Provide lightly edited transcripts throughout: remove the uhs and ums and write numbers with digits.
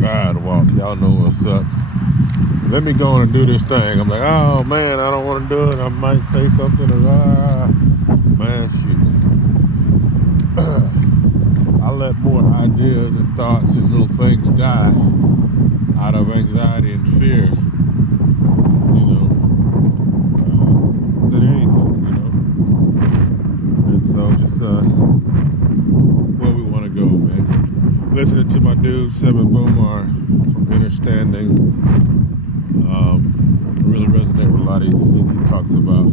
God, Walt, y'all know what's up. Let me go on and do this thing. I'm like, oh man, I don't want to do it. I might say something or man, shoot. I let more ideas and thoughts and little things die out of anxiety and fear, than anything. And so just where we want to go, man. Listening to my dude Seven Bomar from Understanding. Really resonate with a lot of these he talks about.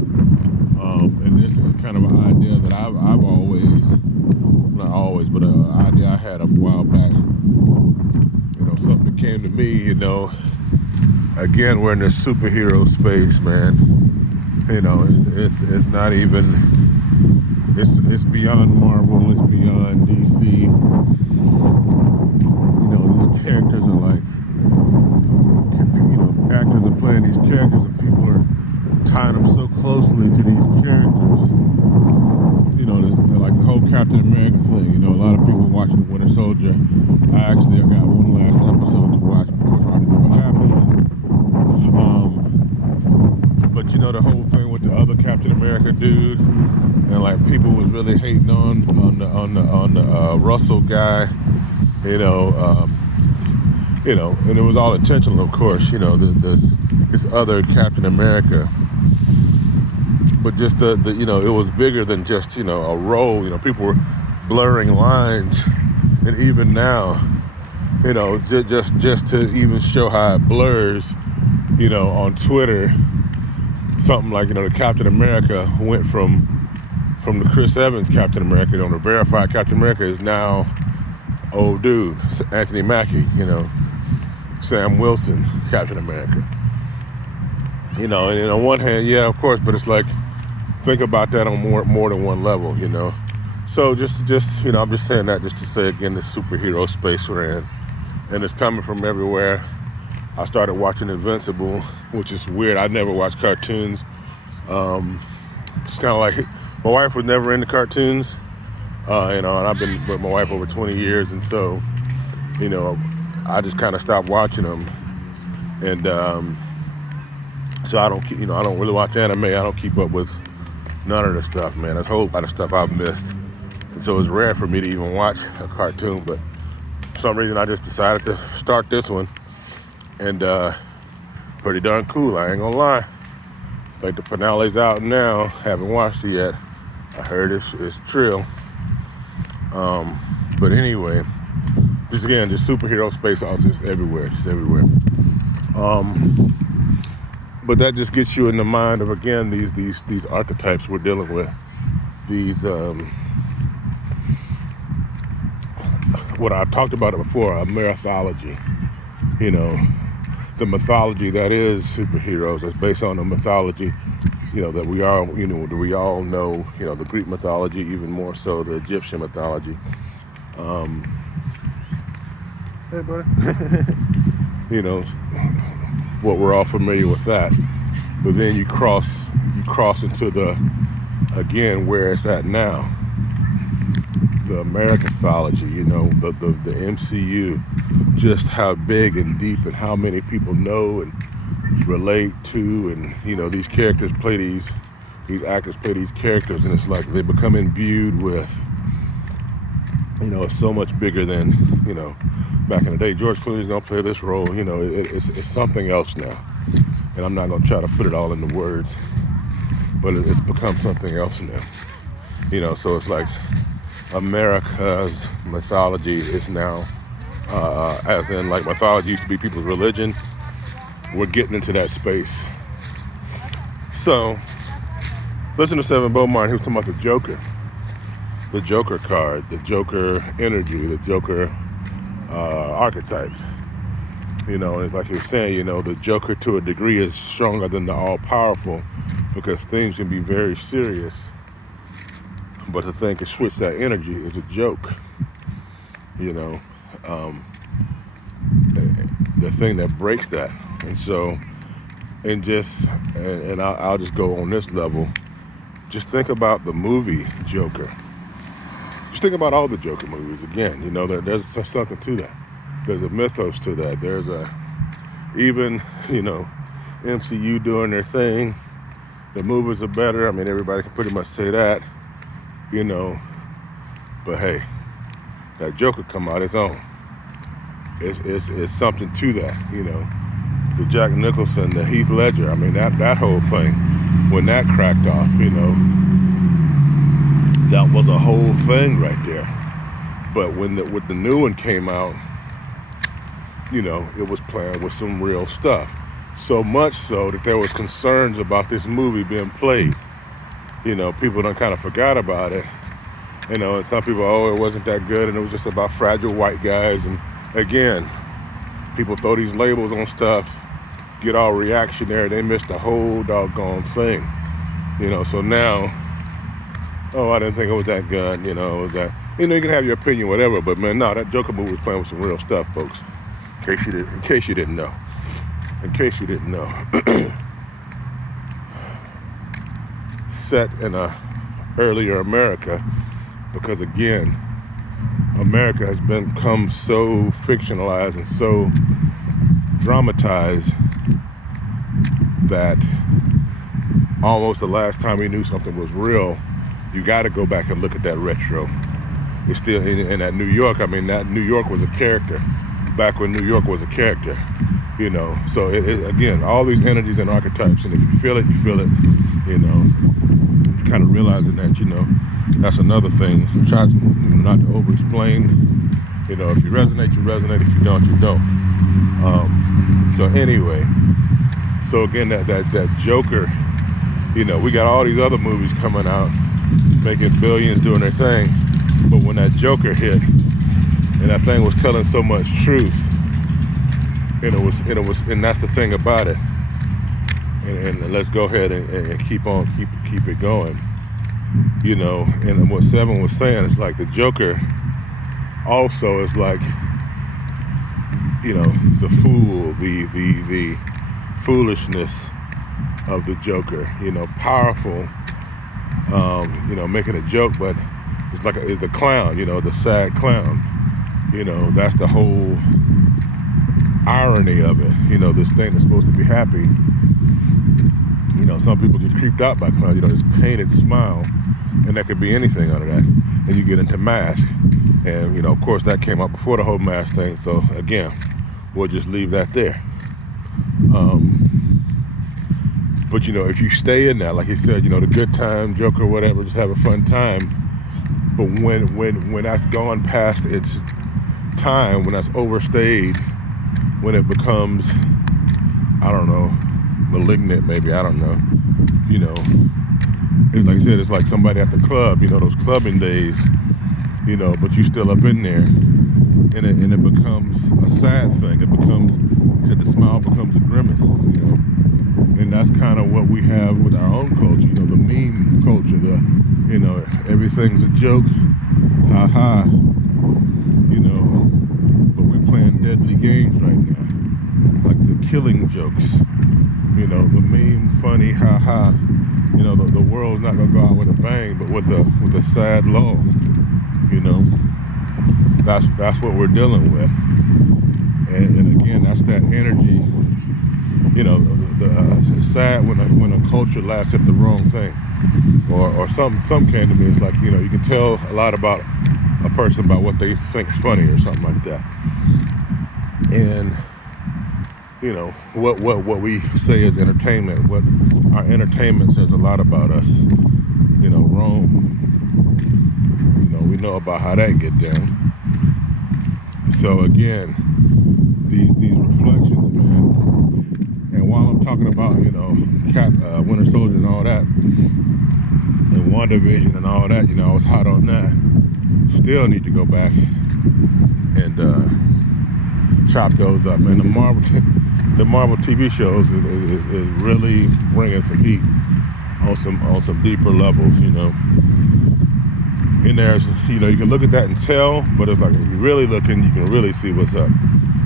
And this is kind of an idea that I've always, not always, but an idea I had a while back. Something that came to me, again, we're in this superhero space, man. It's not even, it's beyond Marvel, it's beyond DC. These characters are like, actors are playing these characters and people are tying them so closely to these characters. Like the whole Captain America thing. A lot of people watching The Winter Soldier. I got one last episode to watch because I already know what happens. But the whole thing with the other Captain America dude, and like people was really hating on the Russell guy. And it was all intentional, of course. This other Captain America. But just it was bigger than just a role. People were blurring lines, and even now, just to even show how it blurs, on Twitter, something like the Captain America went from the Chris Evans Captain America, the verified Captain America is now old dude Anthony Mackie, Sam Wilson Captain America. And on one hand, yeah, of course, but it's like, think about that on more than one level, So just I'm just saying that just to say again, this superhero space we're in, and it's coming from everywhere. I started watching Invincible, which is weird. I never watched cartoons. It's kind of like my wife was never into cartoons, and I've been with my wife over 20 years, and so I just kind of stopped watching them, and so I don't really watch anime. I don't keep up with none of the stuff, man. There's a whole lot of stuff I've missed. And so it's rare for me to even watch a cartoon, but for some reason I just decided to start this one. And pretty darn cool, I ain't gonna lie. I think the finale's out now. Haven't watched it yet. I heard it's trill. But anyway, just superhero space also just everywhere. But that just gets you in the mind of, again, these archetypes we're dealing with. These, what I've talked about it before, a mythology. The mythology that is superheroes. That's based on the mythology, that we all know, the Greek mythology, even more so the Egyptian mythology. Hey, buddy. What we're all familiar with that. But then you cross into again where it's at now, the American mythology, the MCU, just how big and deep and how many people know and relate to, and these characters play these actors play these characters, and it's like they become imbued with, it's so much bigger than back in the day. George Clooney's gonna play this role. It's something else now, and I'm not gonna try to put it all into words, but it's become something else now. So it's like America's mythology is now, as in like mythology used to be people's religion. We're getting into that space. So listen to Seven Beaumont. He was talking about the Joker card, the Joker energy, the Joker archetype. It's like he was saying, the Joker to a degree is stronger than the all-powerful, because things can be very serious, but the thing can switch that energy is a joke. The thing that breaks that. And so, I'll just go on this level. Just think about the movie Joker. Just think about all the Joker movies again. There's something to that. There's a mythos to that. There's a even MCU doing their thing. The movies are better. I mean, everybody can pretty much say that, you know. But hey, that Joker come out its own. It's something to that, The Jack Nicholson, the Heath Ledger. I mean, that whole thing, when that cracked off, that was a whole thing right there. But when the new one came out, it was playing with some real stuff. So much so that there was concerns about this movie being played. People done kind of forgot about it. And some people, it wasn't that good, and it was just about fragile white guys. And again, people throw these labels on stuff, get all reactionary. They missed the whole doggone thing. So now, I didn't think it was that good. It was that. You can have your opinion, whatever. But man, no, that Joker movie was playing with some real stuff, folks. In case you didn't know. Set in a earlier America, because again, America has become so fictionalized and so dramatized that almost the last time we knew something was real, you got to go back and look at that retro. It's still in that New York. I mean, that New York was a character back when New York was a character, So again, all these energies and archetypes, and if you feel it, you feel it. Kind of realizing that, that's another thing. Try not to over-explain. If you resonate, you resonate. If you don't, you don't. So anyway, so again, that Joker, we got all these other movies coming out, making billions, doing their thing. But when that Joker hit, and that thing was telling so much truth, and that's the thing about it. And let's go ahead and keep it going. And what Seven was saying is like the Joker also is like, the fool, the foolishness of the Joker, powerful, making a joke, but it's the clown, the sad clown. That's the whole irony of it. This thing that's supposed to be happy. Some people get creeped out by clowns, this painted smile, and that could be anything under that. And you get into mask. And, of course, that came up before the whole mask thing. So, again, we'll just leave that there. But, if you stay in that, like he said, the good time, Joker, whatever, just have a fun time. But when that's gone past its time, when that's overstayed, when it becomes, I don't know, malignant, maybe, I don't know, it's like I said, it's like somebody at the club, those clubbing days, but you still up in there, and it becomes a sad thing. It becomes, the smile becomes a grimace, and that's kind of what we have with our own culture, the meme culture, everything's a joke, ha, but we playing deadly games right now, like the killing jokes. The meme, funny, ha. The world's not gonna go out with a bang, but with a sad lull. That's what we're dealing with. And again, that's that energy. It's sad when a culture laughs at the wrong thing, or some came to me. It's like you can tell a lot about a person about what they think is funny or something like that. And what we say is entertainment, what our entertainment says a lot about us. Rome, we know about how that get down. So again, these reflections, man. And while I'm talking about, Winter Soldier and all that, and WandaVision and all that, I was hot on that. Still need to go back and chop those up, man. The Marvel TV shows is really bringing some heat on some deeper levels, And there's, you can look at that and tell, but it's like if you're really looking, you can really see what's up.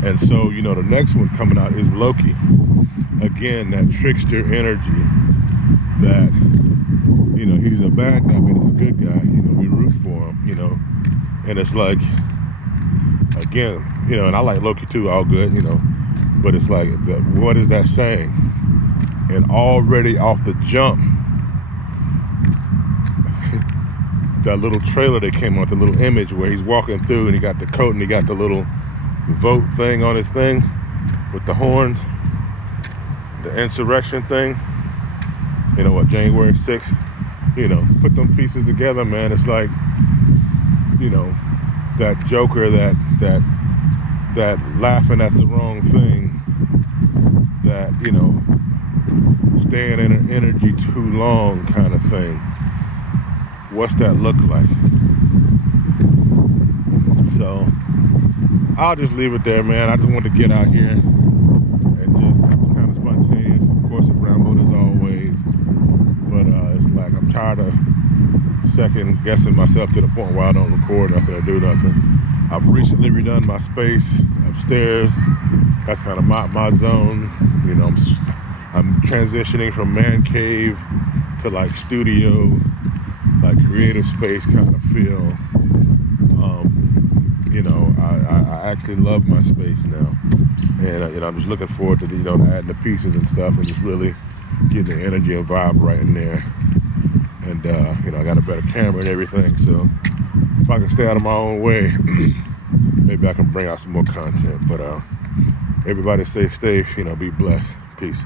And so, the next one coming out is Loki. Again, that trickster energy that, he's a bad guy, but he's a good guy. We root for him, And it's like, again, and I like Loki too, all good, but it's like, what is that saying? And already off the jump, that little trailer that came out, the little image where he's walking through and he got the coat and he got the little vote thing on his thing with the horns, the insurrection thing, January 6th, put them pieces together, man. It's like, that Joker, that laughing at the wrong thing, that, staying in an energy too long kind of thing. What's that look like? So I'll just leave it there, man. I just wanted to get out here and just, it was kind of spontaneous. Of course, it rambled as always, but it's like I'm tired of second guessing myself to the point where I don't record nothing or do nothing. I've recently redone my space upstairs. That's kind of my zone. I'm transitioning from man cave to like studio, like creative space kind of feel. I actually love my space now, and I'm just looking forward to adding the pieces and stuff, and just really getting the energy and vibe right in there. And I got a better camera and everything, so if I can stay out of my own way, maybe I can bring out some more content. But everybody stay safe, be blessed. Peace.